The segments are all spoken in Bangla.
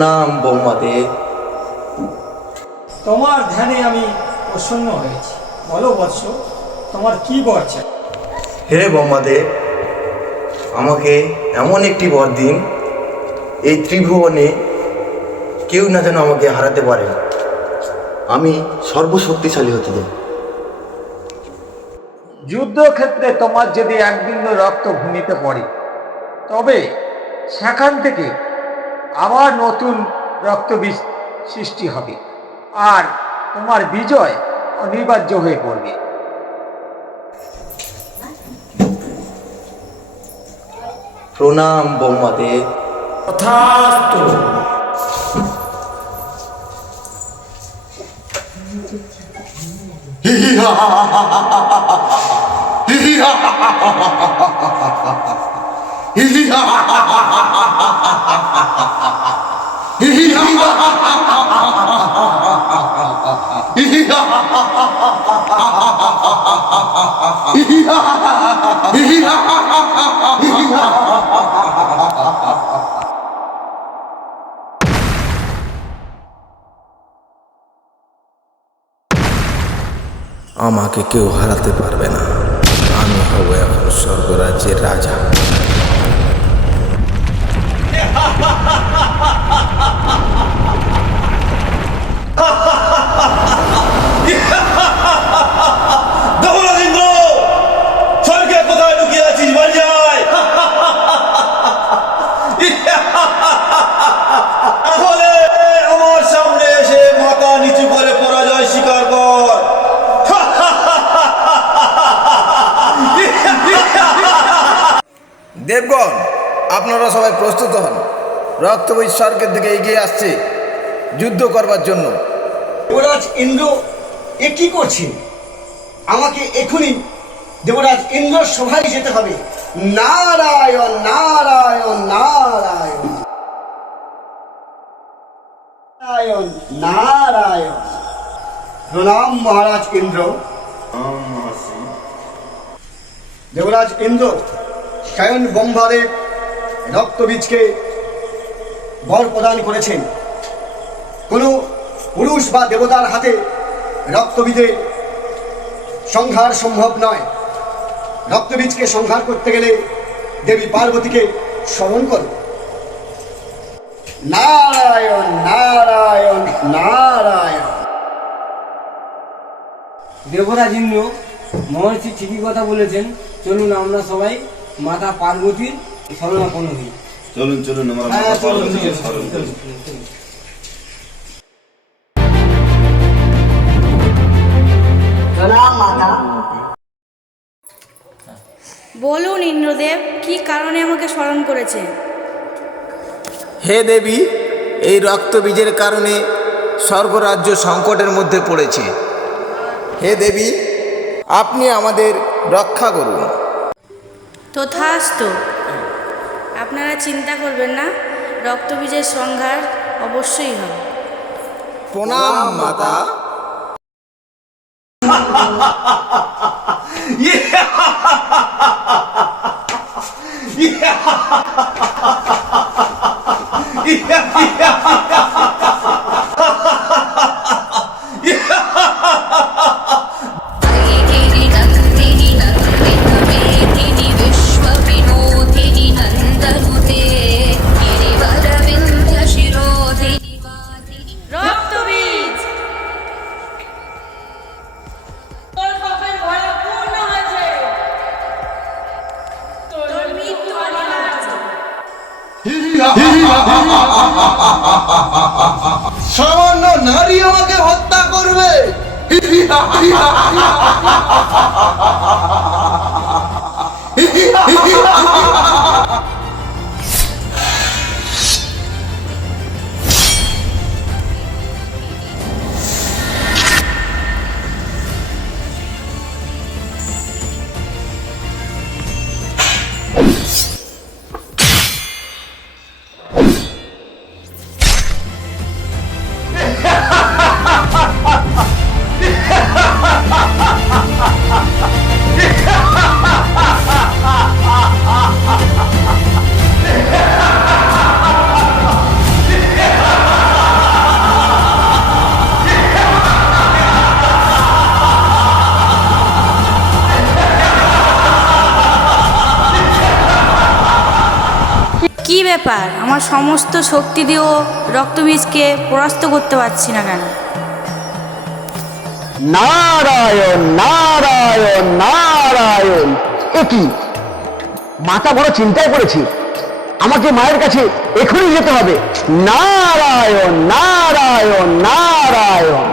প্রণাম ব্রহ্মাদেব। তোমার ধ্যানে আমি প্রসন্ন হয়েছি। বলো বৎস, তোমার কি বর চাই? হে ব্রহ্মাদেব, আমাকে এমন একটি বর দিন, এই ত্রিভুবনে কেউ না যেন আমাকে হারাতে পারে। আমি সর্বশক্তিশালী হতে চাই। যুদ্ধক্ষেত্রে তোমার যদি এক বিন্দু রক্ত ভূমিতে পড়ে, তবে সেখান থেকে আবার নতুন রক্তবীজ সৃষ্টি হবে, আর তোমার বিজয় অনিবার্য হয়ে পড়বে। প্রণাম ব্রহ্মাদেব। তথাস্তু। আমাকে কেউ হারাতে পারবে না। আমি হব এখন স্বর্গরাজ্যের রাজা। দেবরাজেন্দ্র, স্বর্গে কোথায় লুকিয়ে আছিস? বাড়ি যায়। তাহলে আমার সামনে এসে মাথা নিচু করে পরাজয় স্বীকার কর। দেবগণ, আপনারা সবাই প্রস্তুত হন। রক্তবীজ স্বর্গের দিকে এগিয়ে আসছে যুদ্ধ করবার জন্য। দেবরাজ ইন্দ্র এ কি করছেন? আমাকে এখনই দেবরাজ ইন্দ্র সভায় যেতে হবে। নারায়ণ নারায়ণ নারায়ণ নারায়ণ নারায়ণ। প্রণাম মহারাজ ইন্দ্র। দেবরাজ ইন্দ্র স্বয়ং ব্রহ্মাদেব রক্তবীজকে বর প্রদান করেছেন। কোনো পুরুষ বা দেবতার হাতে রক্তবীজের সংহার সম্ভব নয়। রক্তবীজকে সংহার করতে গেলে দেবী পার্বতীকে স্মরণ করো। নারায়ণ নারায়ণ নারায়ণ। দেবরাজ ইন্দ্র, মহর্ষি ঠিকই কথা বলেছেন। চলুন আমরা সবাই মাতা পার্বতীর শরণাপন্ন হই। চলুন চলুন, আমরা হ্যাঁ, চলুন, পার্বতীকে চলুন, স্মরণ করি। প্রণাম মাতা। বলুন ইন্দ্রদেব, কি কারণে আমাকে স্মরণ করেছে? হে দেবী, এই রক্তবীজের কারণে স্বর্গরাজ্য সংকটের মধ্যে পড়েছে। হে দেবী, আপনি আমাদের রক্ষা করুন। তথাস্তু। আপনারা চিন্তা করবেন না, রক্তবীজের সংহার অবশ্যই হবে। প্রণাম মাতা। রক্তবীজ তোর পাপের ভয়ে পূর্ণ হয়েছে। তোর মৃত্যু অনিবার্য। সামান্য নারী আমাকে হত্যা করবে? ব্যাপার, আমার সমস্ত শক্তি দিয়েও রক্তবীজকে পরাস্ত করতে পারছি না কেন? নারায়ণ নারায়ণ নারায়ণ। এ কি, মাতা বড় চিন্তায় পড়েছি। আমাকে মায়ের কাছে এখনই যেতে হবে। নারায়ণ নারায়ণ নারায়ণ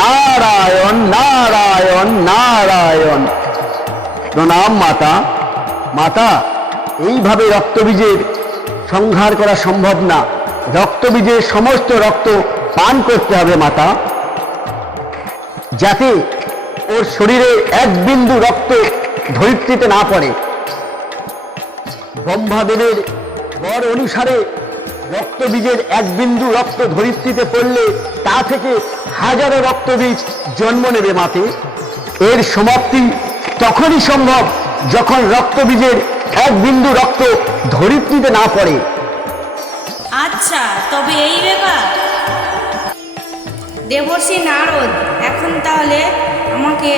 নারায়ণ নারায়ণ নারায়ণ। প্রণাম মাতা। মাতা, এইভাবে রক্তবীজের সংহার করা সম্ভব না। রক্তবীজের সমস্ত রক্ত পান করতে হবে মাতা, যাতে ওর শরীরে এক বিন্দু রক্ত ধরিত্রীতে না পড়ে। ব্রহ্মাদেবের বর অনুসারে রক্তবীজের এক বিন্দু রক্ত ধরিত্রীতে পড়লে তা থেকে হাজারো রক্তবীজ জন্ম নেবে মাতে। এর সমাপ্তি তখনই সম্ভব যখন রক্তবীজের এক বিন্দু রক্ত ধরিত্রীতে না পড়ে। আচ্ছা, তবে এই ব্যাপার। দেবর্ষি নারদ, এখন তাহলে আমাকে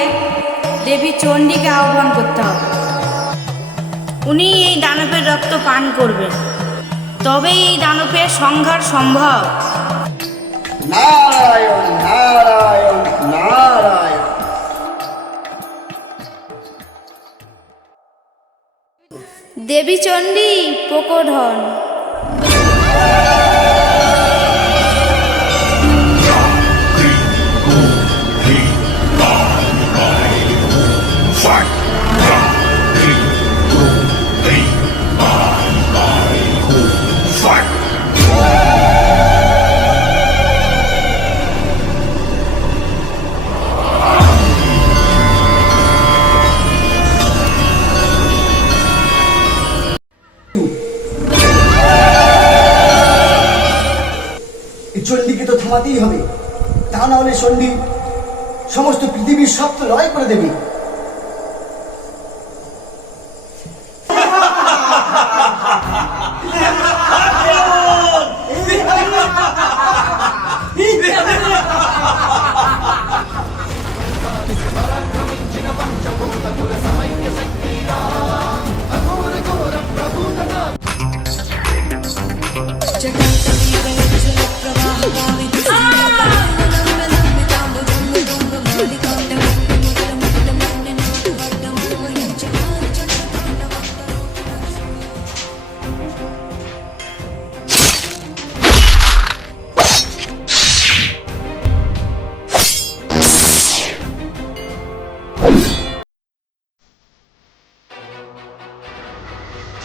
দেবী চণ্ডীকে আহ্বান করতে হবে। উনি এই দানবের রক্ত পান করবেন, তবেই এই দানবের সংহার সম্ভব। নারায়ণ নারায়ণ নারায়ণ। দেবী চণ্ডী প্রকট হন। এই চণ্ডীকে তো থামাতেই হবে, তা না হলে চণ্ডী সমস্ত পৃথিবীর সপ্ত লড়াই করে দেবে।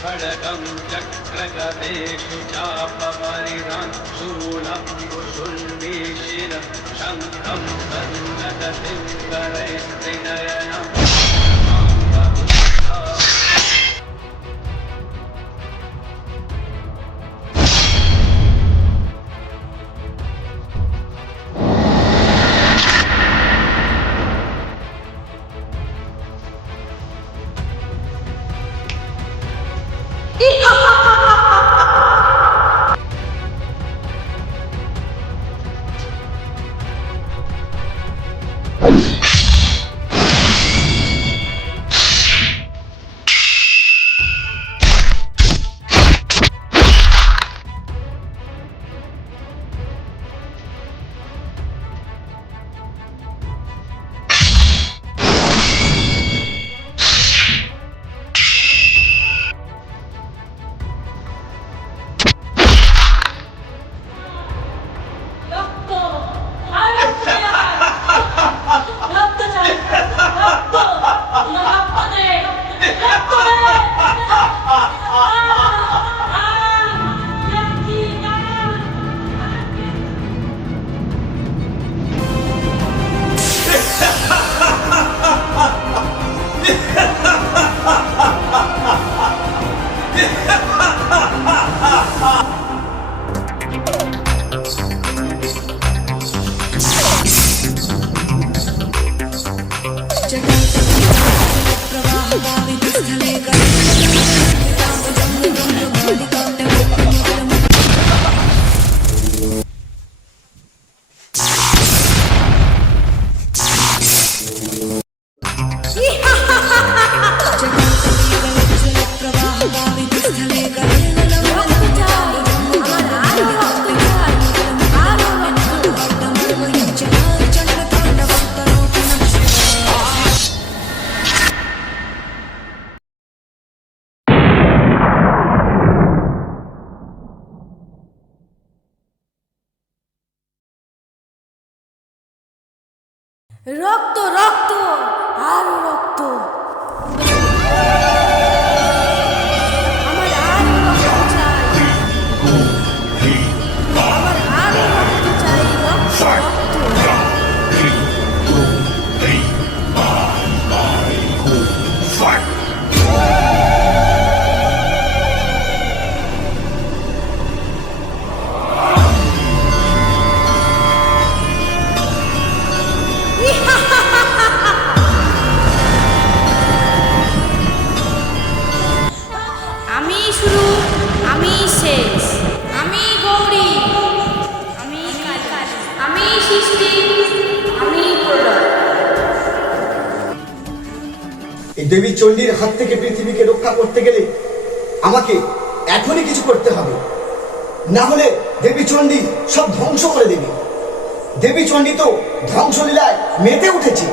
खड्गं चक्रगदेषु चापरिणं शूलं कुशुण्डीशिरं शङ्खं तन्नगतिं करैस्त्रिनयनम् রক্ত রক্ত আরো রক্ত, আমার আরো রক্ত চাই, আমার আরো রক্ত চাই, রক্ত রক্ত। আমি শুরু, আমি শেষ, আমি গৌরী, আমি কালী, আমি সৃষ্টি, আমি প্রলয়। এই দেবী চণ্ডীর হাত থেকে পৃথিবীকে রক্ষা করতে গেলে আমাকে এখনই কিছু করতে হবে, না হলে দেবী চণ্ডী সব ধ্বংস করে দেবে। দেবী চণ্ডী তো ধ্বংসলীলায় মেতে উঠেছে।